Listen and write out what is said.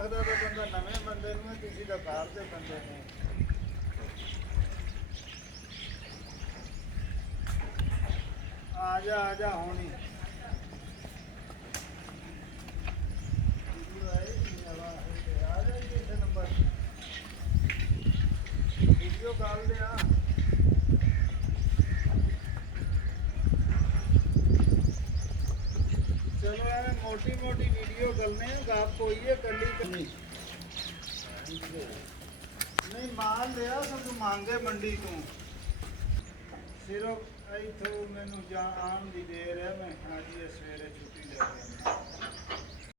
ਆਖਦਾ ਤਾਂ ਬੰਦਾ ਨਵੇਂ ਬੰਦੇ ਨੂੰ ਤੁਸੀਂ ਤਾਂ ਬਾਹਰ ਦੇ ਬੰਦੇ ਨੇ। ਆ ਜਾ ਹੁਣੀ ਆ ਜਾ ਕਿਸੇ ਨੰਬਰ ਵੀਡੀਓ ਕਾਲ ਦੇ ਆ। चलो यार मोटी मोटी वीडियो करने आप कोई है कली करनी नहीं माल लिया सब मांगे मंडी तू सिर्फ इथों मैनू जा आन दी देर है मैं हाँ जी सवेरे छुट्टी लेके